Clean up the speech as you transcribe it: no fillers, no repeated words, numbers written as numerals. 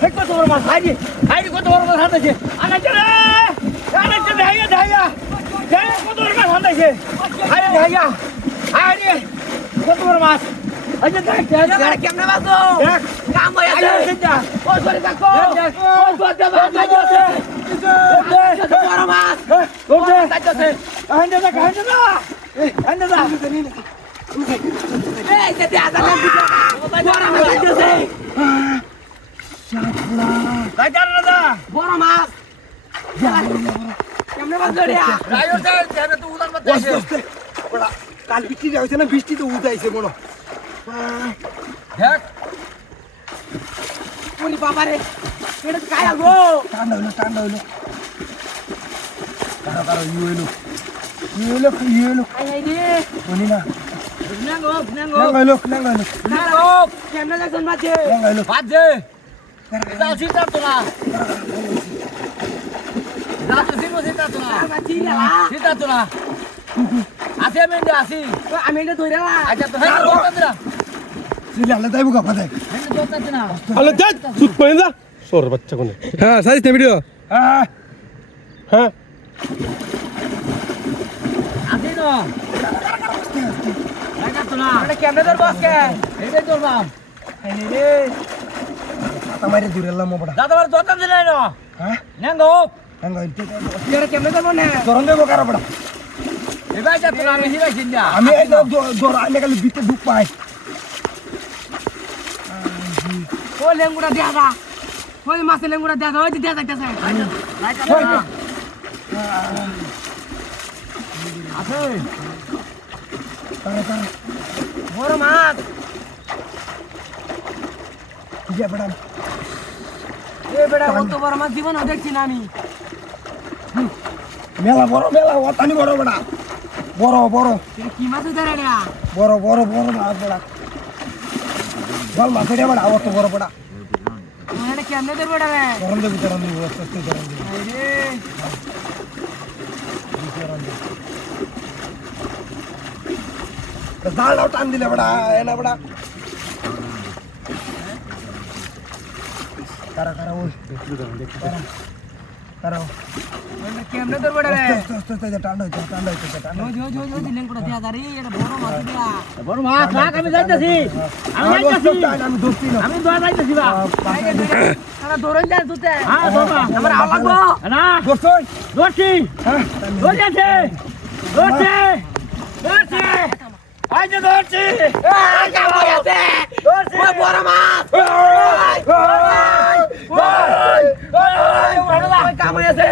কত বড় মাছ হাইরে হাইরে কত বড় মাছ হাঁটাইছে আনাইছে রে আনাইছে ধাইয়া ধাইয়া ধাইয়া কত বড় মাছ হাঁটাইছে হাইরে ধাইয়া হাইরে কত বড় মাছ আচ্ছা দেখ দেখ কেমনে মাছ দেখ কাম হয়ে আছে ও সরি দেখো ও সরি দেখো বড় মাছ ওকে যাচ্ছে আইন্দা দেখ আইন্দা যা এই যে দাদা বড় মাছ যাচ্ছে তাই জান না বড় মাছ কেমনে মাছ ধরিয়া রায়ো স্যার কেন তো উদান মাছ আছে বড়া কাল বৃষ্টি হইছে না বৃষ্টি তো উদাইছে বড় দেখ ওলি বাবা রে এটা কায়া গো ঠান্ডা হইলো কারো ইউএলো আই আই রে ওনি না নাঙ্গো কেমনে দেখছেন মাঝে বাজে যাও সিটা তোলা সিটা তোলা আসি আমি এটা ধরে আচ্ছা তো হ্যাঁ দরকার দিরা সিলালে তাইবো কাপা দেখ হ্যাঁ দরকার দিনা আলে দেখ চুপ করে যা সর বাচ্চা কোনে হ্যাঁ সাইজ তে ভিডিও হ্যাঁ আসি তো দেখা তোলা এটা কেমনে ধরবো আজকে এইটাই ধরবাম এই রে আমারে দূরেলাম বড়া দাদা আমার দরকার দিলে না হ্যাঁ নাঙ্গো এটা কেমনে করব না ধরন দেব কারা বড়া এবাই যা তোলা আমি হিবাই চিন্তা আমি এই দর আইলে খালি ভিতরে ঢুক পাই ও লেঙ্গুড়া দেয়া দা ওই মাছে লেঙ্গুড়া দেয়া দা ওই দেয়া যাইতাছে আছে বড় মাছ যে বড়া এ বেটা কত বড় মাছ জীবন দেখছি না আমি মেলা ওতানি বড় বড় কি মাছ ধরে রে বড় মাছ বড়া বল মাছ রে বড়া অত বড় বড়া এটা কেমনে ধরবে রে ধরন দেব সস্তে ধরন দেব আরে জাল টান দিলে বড়া এনা বড়া কারা ওই কারা এটা কেমনে ধরবে রে সস্তে টান হইছে ওই লেঙ্গুড়া দেয়া দা রে এটা বড় মাছ দিয়া বড় মাছ রাখ আমি যাইতাছি আমি দোস্তি না আমি দোয়া যাইতাছি বা আরে ধরন যা তুতে হ্যাঁ বাবা আমার আও লাগবো না দোস্তি হ্যাঁ দৌড়াছে আই যে দৌড়ছি এই কাম হইছে দৌড়ছি বড় মাছ কাম হইছে